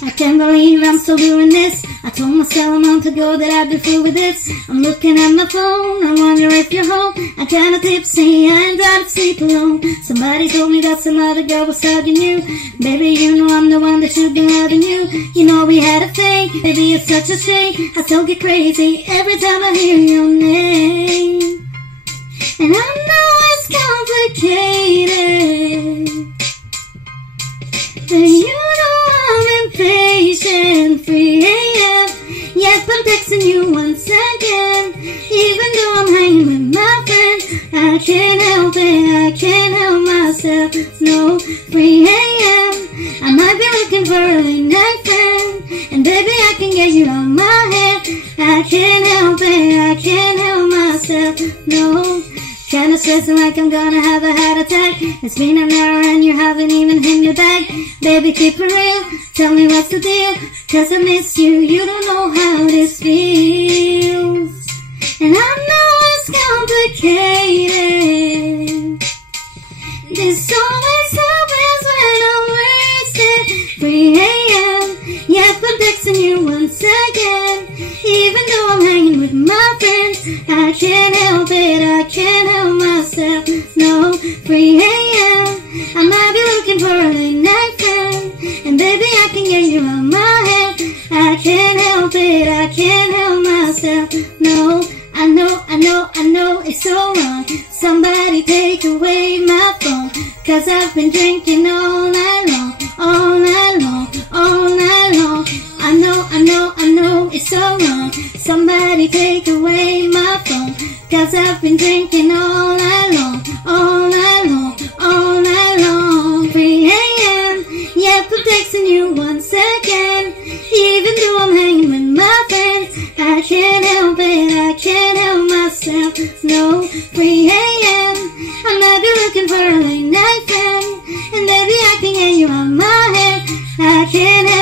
I can't believe I'm still doing this. I told myself a month ago that I'd be through with this. I'm looking at my phone, I wonder if you're home. I'm kinda tipsy, I ain't trying to sleep alone. Somebody told me that some other girl was hugging you. Baby, you know I'm the one that should be loving you. You know we had a thing, baby, it's such a shame. I still get crazy every time I hear your name. And I know it's complicated, but you know I'm impatient. 3 a.m. Yep, I'm texting you once again. Even though I'm hanging with my friends, I can't help it, I can't help myself. No, 3 a.m. I might be looking for a late night friend, and baby I can get you on my head. I can't help it, I can't help myself. No, kinda stressing like I'm gonna have a heart attack. It's been an hour and you haven't even hit me back. Baby, keep it real, tell me what's the deal, 'cause I miss you, you don't know how this feels. And I know it's complicated, this always happens when I'm wasted. 3 a.m. Yep, I'm texting you once again. Even though I'm hanging with my friends, I can't help it, I can't help myself. No, 3 a.m. I might be looking for a late night friend, and baby I can get you on my head. I can't help it, I can't help myself. No, I know it's so wrong. Somebody take away my phone, 'cause I've been drinking all night long, all night long, all night long. I know it's so wrong. Somebody take away my phone, 'cause I've been drinking all night long, all night long, all night long. 3 a.m. Yep, I'm texting you once again. Even though I'm hanging with my friends, I can't help it, I can't help myself. No, 3 a.m. I might be looking for a late night friend, and baby I can get you on my head. I can't help